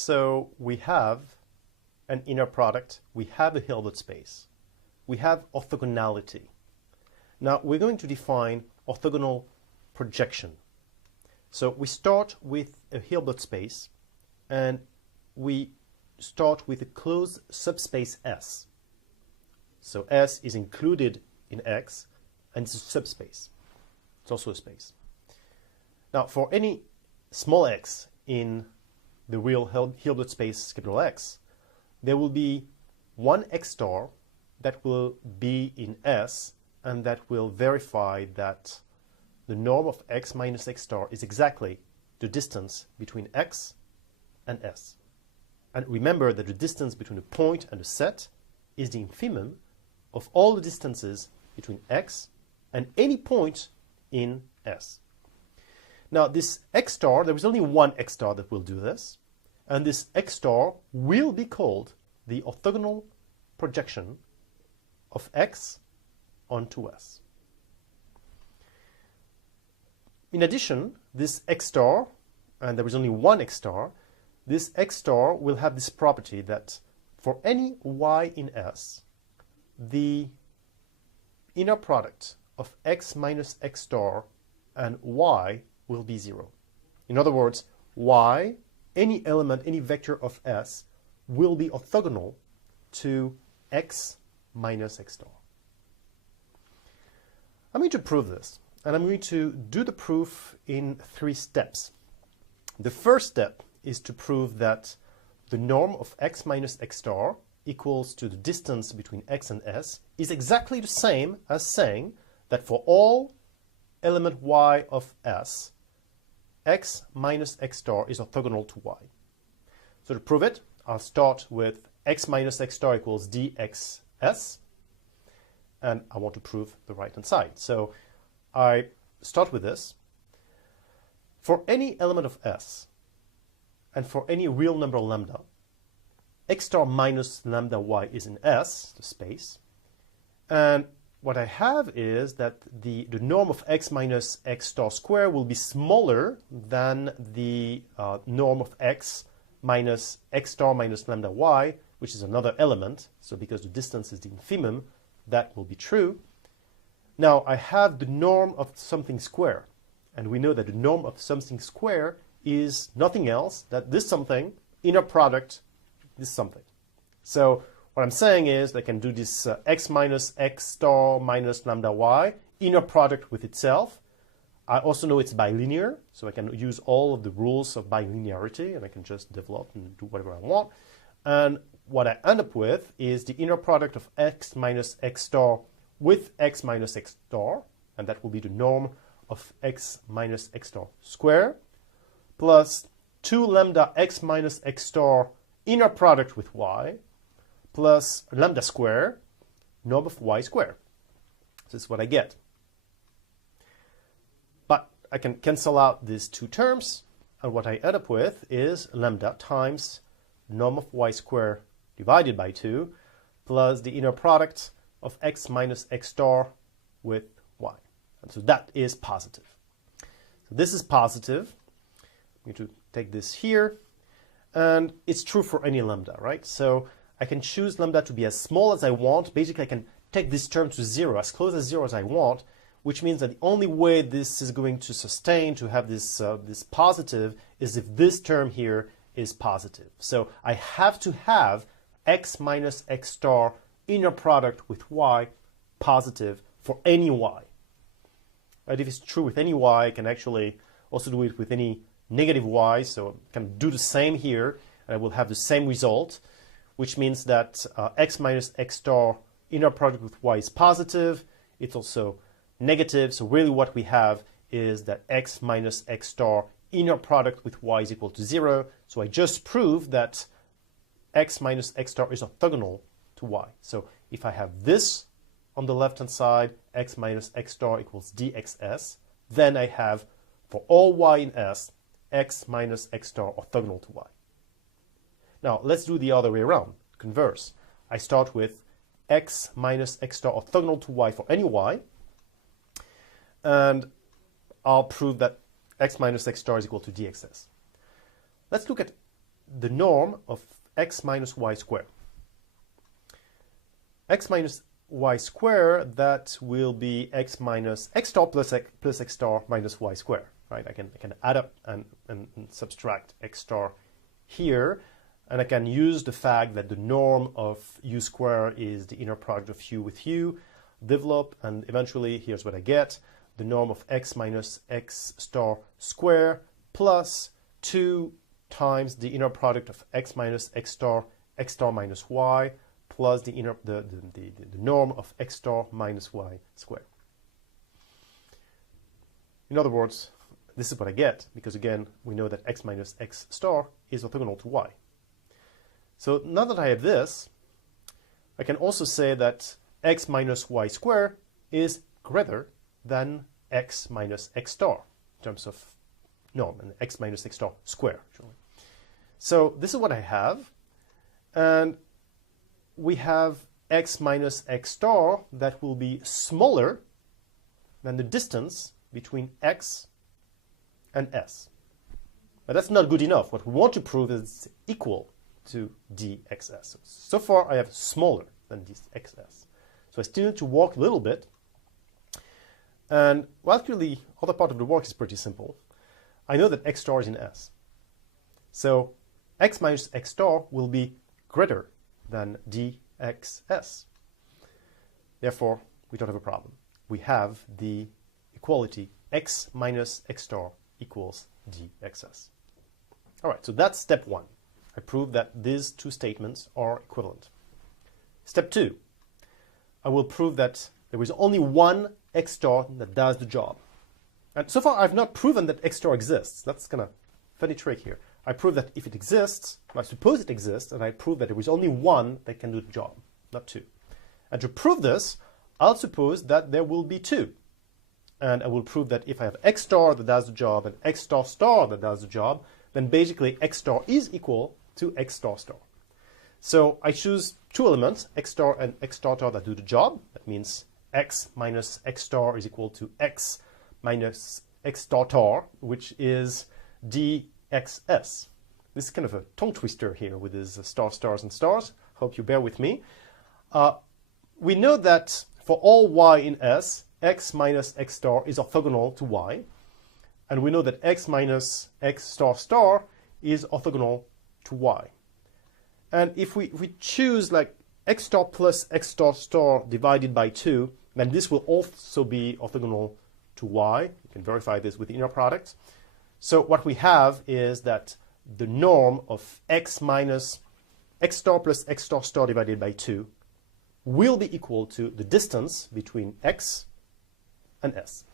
So we have an inner product, we have a Hilbert space, we have orthogonality. Now we're going to define orthogonal projection. So we start with a Hilbert space and we start with a closed subspace S. So S is included in X and it's a subspace. It's also a space. Now for any small x in the real Hilbert space capital X, there will be one x star that will be in S and that will verify that the norm of x minus x star is exactly the distance between x and S. And remember that the distance between a point and a set is the infimum of all the distances between x and any point in S. Now this x star, there is only one x star that will do this, and this x star will be called the orthogonal projection of x onto S. In addition, this x star, and there is only one x star, this x star will have this property that for any y in S, the inner product of x minus x star and y will be 0. In other words, y, any element, any vector of S, will be orthogonal to x minus x star. I'm going to prove this, and I'm going to do the proof in 3 steps. The first step is to prove that the norm of x minus x star equals to the distance between x and S is exactly the same as saying that for all element y of S, x minus x star is orthogonal to y. So to prove it, I'll start with x minus x star equals dxs, and I want to prove the right-hand side. So I start with this. For any element of S, and for any real number lambda, x star minus lambda y is in S, the space, and what I have is that the norm of x minus x star square will be smaller than the norm of x minus x star minus lambda y, which is another element. So because the distance is the infimum, that will be true. Now I have the norm of something square, and we know that the norm of something square is nothing else than this something, inner product, this something. So what I'm saying is that I can do this x minus x star minus lambda y, inner product with itself. I also know it's bilinear, so I can use all of the rules of bilinearity, and I can just develop and do whatever I want. And what I end up with is the inner product of x minus x star with x minus x star, and that will be the norm of x minus x star square, plus 2 lambda x minus x star inner product with y, plus lambda square, norm of y square. This is what I get. But I can cancel out these 2 terms, and what I end up with is lambda times norm of y square divided by 2, plus the inner product of x minus x star with y. And so that is positive. So this is positive. I'm going to take this here, and it's true for any lambda, right? So I can choose lambda to be as small as I want. Basically, I can take this term to 0, as close as 0 as I want, which means that the only way this is going to sustain, to have this, this positive, is if this term here is positive. So I have to have x minus x star inner product with y positive for any y. Right? If it's true with any y, I can actually also do it with any negative y, so I can do the same here, and I will have the same result, which means that x minus x star inner product with y is positive. It's also negative, so really what we have is that x minus x star inner product with y is equal to 0. So I just proved that x minus x star is orthogonal to y. So if I have this on the left-hand side, x minus x star equals dxs, then I have, for all y in S, x minus x star orthogonal to y. Now let's do the other way around, converse. I start with x minus x star orthogonal to y for any y, and I'll prove that x minus x star is equal to dxs. Let's look at the norm of x minus y squared. X minus y squared, that will be x minus x star plus x star minus y squared, right? I can add up and subtract x star here, and I can use the fact that the norm of u squared is the inner product of u with u, develop, and eventually here's what I get: the norm of x minus x star square plus 2 times the inner product of x minus x star minus y plus the norm of x star minus y squared. In other words, this is what I get, because again, we know that x minus x star is orthogonal to y. So now that I have this, I can also say that x minus y squared is greater than x minus x star in terms of norm, and x minus x star square, actually. So this is what I have, and we have x minus x star that will be smaller than the distance between x and s. But that's not good enough. What we want to prove is it's equal to dxs. So far I have smaller than dxs. So I still need to work a little bit. And well, actually, the other part of the work is pretty simple. I know that x star is in s. So x minus x star will be greater than dxs. Therefore, we don't have a problem. We have the equality x minus x star equals dxs. All right, so that's step one. I proved that these two statements are equivalent. Step two, I will prove that there is only one x star that does the job. And so far, I've not proven that x star exists. That's kind of a funny trick here. I prove that if it exists, I suppose it exists, and I prove that there is only one that can do the job, not two. And to prove this, I'll suppose that there will be two. And I will prove that if I have x star that does the job and x star star that does the job, then basically x star is equal to x star star. So I choose two elements, x star and x star star, that do the job. That means x minus x star is equal to x minus x star star, which is dxs. This is kind of a tongue twister here with these star, stars, and stars. Hope you bear with me. We know that for all y in S, x minus x star is orthogonal to y. And we know that x minus x star star is orthogonal to y. And if we choose like x star plus x star star divided by 2, then this will also be orthogonal to y. You can verify this with the inner product. So what we have is that the norm of x minus x star plus x star star divided by 2 will be equal to the distance between x and s.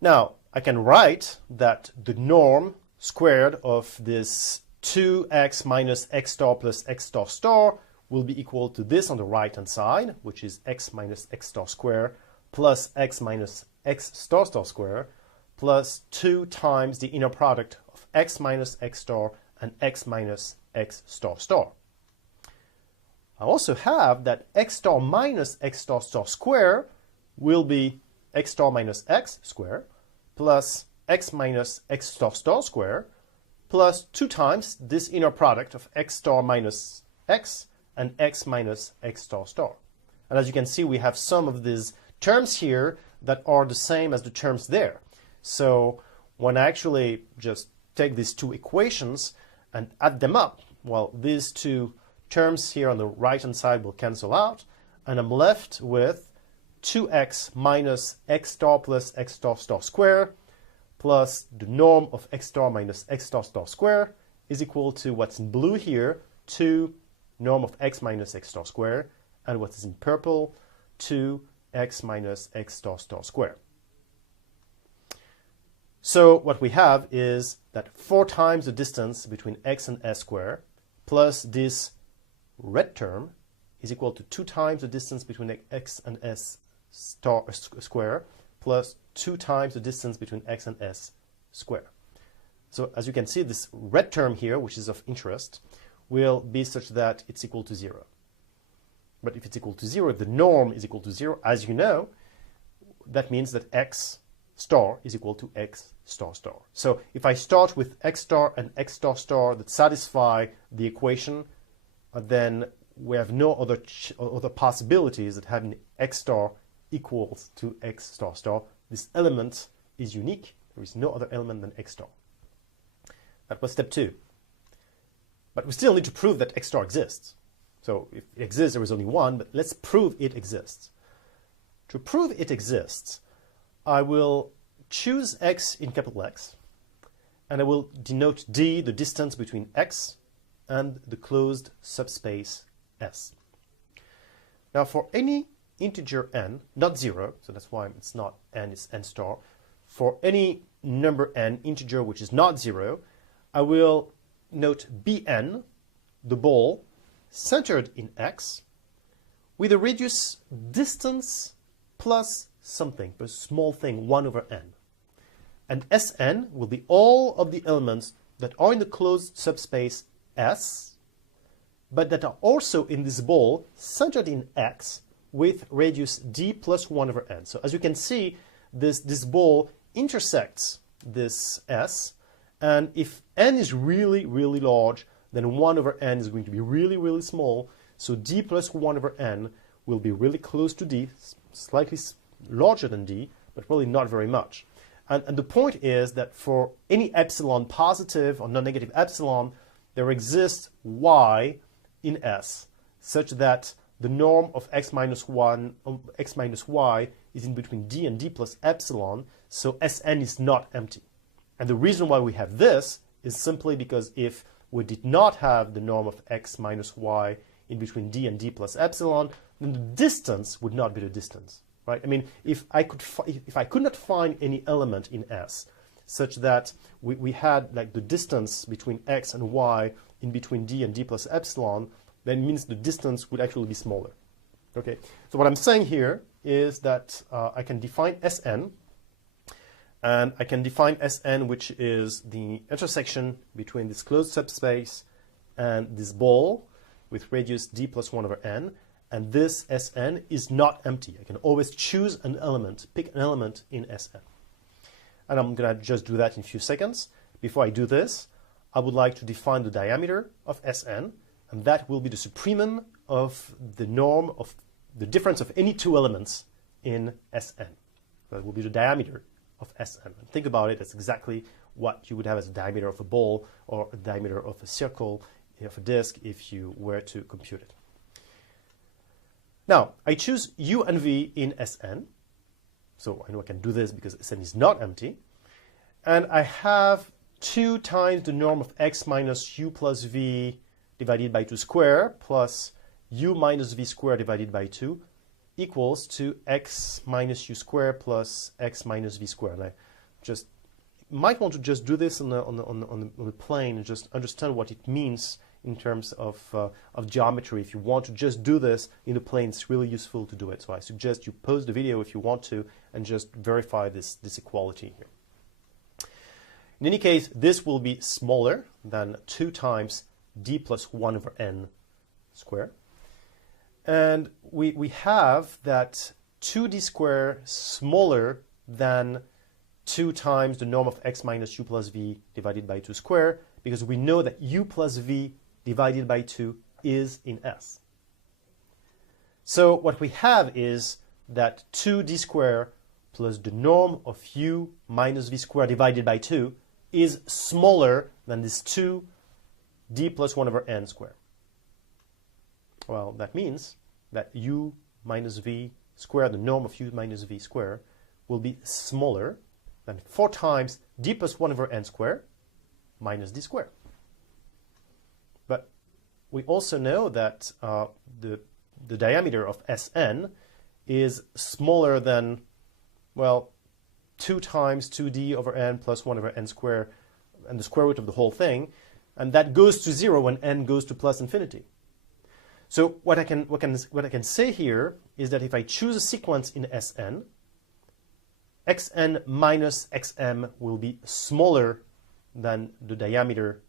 Now, I can write that the norm squared of this 2x minus x star plus x star star will be equal to this on the right-hand side, which is x minus x star square plus x minus x star star square plus 2 times the inner product of x minus x star and x minus x star star. I also have that x star minus x star star square will be x star minus x square plus x minus x star star square plus 2 times this inner product of x star minus x and x minus x star star. And as you can see, we have some of these terms here that are the same as the terms there. So when I actually just take these two equations and add them up, well, these two terms here on the right-hand side will cancel out, and I'm left with 2x minus x star plus x star star square plus the norm of x star minus x star star square is equal to what's in blue here, 2 norm of x minus x star square, and what is in purple, 2x minus x star star square. So what we have is that 4 times the distance between x and s square plus this red term is equal to 2 times the distance between x and s star square plus 2 times the distance between x and s square. So as you can see, this red term here, which is of interest, will be such that it's equal to 0. But if it's equal to 0, if the norm is equal to 0, as you know, that means that x star is equal to x star star. So if I start with x star and x star star that satisfy the equation, then we have no other possibilities that having x star equals to x star star. This element is unique. There is no other element than x star. That was step 2. But we still need to prove that x star exists. So if it exists, there is only one, but let's prove it exists. To prove it exists, I will choose x in capital X, and I will denote d, the distance between x and the closed subspace S. Now for any integer n, not 0, so that's why it's not n, it's n star. For any number n, integer which is not 0, I will note bn, the ball, centered in x, with a radius distance plus something, a small thing, 1 over n. And Sn will be all of the elements that are in the closed subspace S, but that are also in this ball centered in x with radius d plus 1 over n. So as you can see, this ball intersects this S, and if n is really, really large, then 1 over n is going to be really, really small. So d plus 1 over n will be really close to d, slightly larger than d, but probably not very much. And the point is that for any epsilon positive or non-negative epsilon, there exists y in S, such that the norm of x minus y is in between d and d plus epsilon, so Sn is not empty. And the reason why we have this is simply because if we did not have the norm of x minus y in between d and d plus epsilon, then the distance would not be the distance, right? I mean, if I could not find any element in S such that we had like the distance between x and y in between d and d plus epsilon, then it means the distance would actually be smaller. Okay, so what I'm saying here is that I can define Sn, and I can define Sn, which is the intersection between this closed subspace and this ball with radius d plus 1 over n, and this Sn is not empty. I can always choose an element, pick an element in Sn. And I'm going to just do that in a few seconds. Before I do this, I would like to define the diameter of Sn, and that will be the supremum of the norm of the difference of any two elements in Sn. That will be the diameter of Sn. And think about it, that's exactly what you would have as a diameter of a ball or a diameter of a circle, of a disk, if you were to compute it. Now, I choose u and v in Sn. So I know I can do this because Sn is not empty. And I have 2 times the norm of x minus u plus v divided by 2 square plus u minus v square divided by 2 equals to x minus u square plus x minus v square. And I just might want to just do this on the plane and just understand what it means in terms of geometry. If you want to just do this in the plane, it's really useful to do it. So I suggest you pause the video if you want to and just verify this equality here. In any case, this will be smaller than 2 times d plus 1 over n squared. And we have that 2d squared smaller than 2 times the norm of x minus u plus v divided by 2 squared, because we know that u plus v divided by 2 is in S. So what we have is that 2d squared plus the norm of u minus v squared divided by 2 is smaller than this 2d plus 1 over n squared. Well, that means that u minus v squared, the norm of u minus v squared, will be smaller than 4 times d plus 1 over n squared minus d squared. But we also know that the diameter of Sn is smaller than, well, 2 times 2d over n plus 1 over n squared and the square root of the whole thing, and that goes to 0 when n goes to plus infinity. So what I can say here is that if I choose a sequence in Sn, xn minus xm will be smaller than the diameter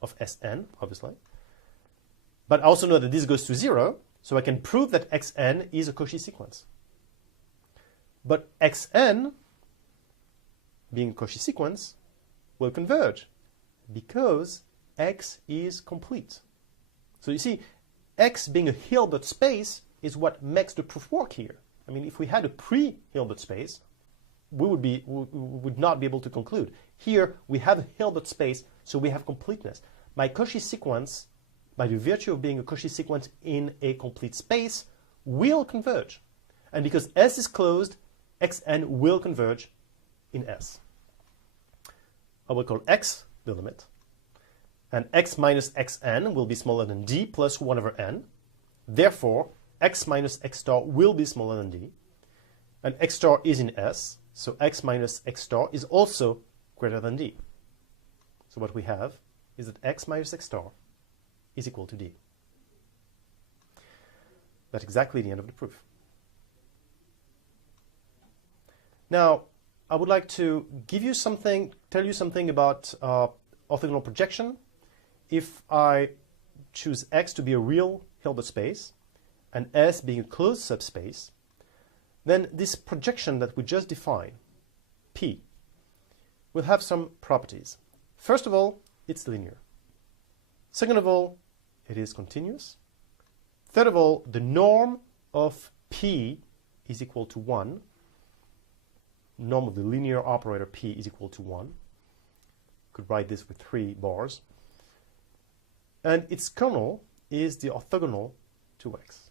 of Sn, obviously. But I also know that this goes to 0, so I can prove that xn is a Cauchy sequence. But xn being a Cauchy sequence, will converge because X is complete. So you see, X being a Hilbert space is what makes the proof work here. I mean, if we had a pre-Hilbert space, we would not be able to conclude. Here, we have a Hilbert space, so we have completeness. My Cauchy sequence, by the virtue of being a Cauchy sequence in a complete space, will converge. And because S is closed, Xn will converge in S. I will call X the limit. And X minus Xn will be smaller than D plus 1 over n. Therefore, X minus X star will be smaller than D. And X star is in S, so X minus X star is also greater than D. So what we have is that X minus X star is equal to D. That's exactly the end of the proof. Now, I would like to tell you something about orthogonal projection. If I choose X to be a real Hilbert space and S being a closed subspace, then this projection that we just defined, P, will have some properties. First of all, it's linear. Second of all, it is continuous. Third of all, the norm of P is equal to 1. Norm of the linear operator P is equal to 1. Could write this with 3 bars. And its kernel is the orthogonal to X.